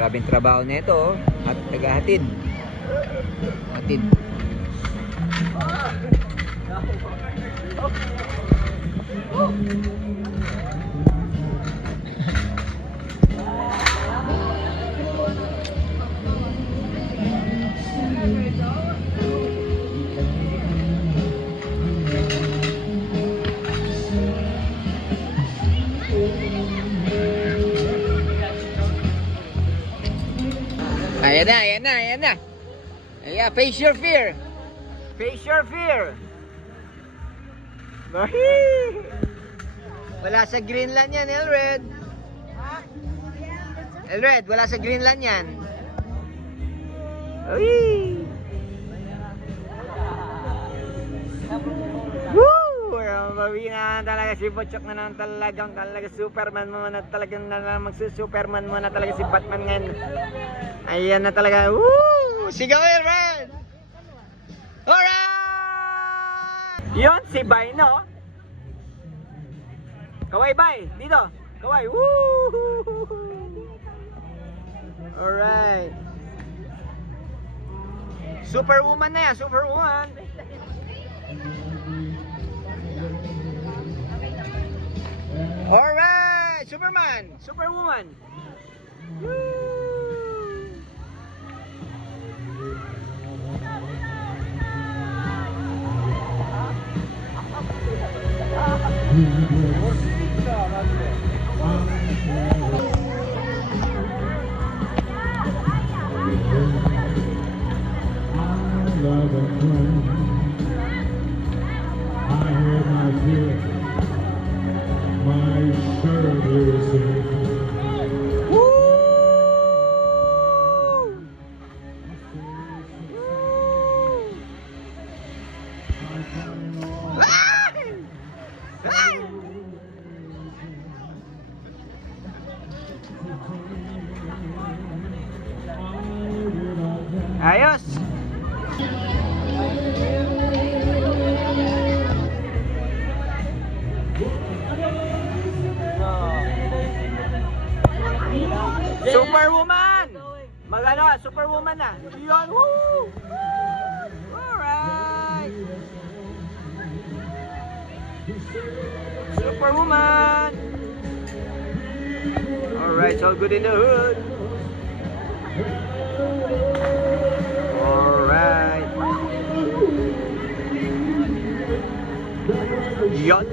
Grabing trabaho nito, at tagahatid. Hatid. Ayan na, ayan na, ayan na. Ayan, face your fear. Face your fear. Wala sa Greenland yan, Elred. Elred, wala sa Greenland yan. Uy! Woo! Mabawi na talaga si Butchok na naman talaga Superman mo na talagang magsusuperman mo na talaga si Batman ngayon. Ayan na talaga. Woo! Sigaw, Elred! Alright! Yun, si Bay, no? Kaway, Bay! Dito! Kaway! Woo! Alright! Superwoman na yan! Superwoman! Alright! Superman! Superwoman! Woo! Ayos! Superwoman! Magano, Superwoman na. Yun, woo! Alright! Superwoman! Alright, it's all good in the hood. Alright. Yacht.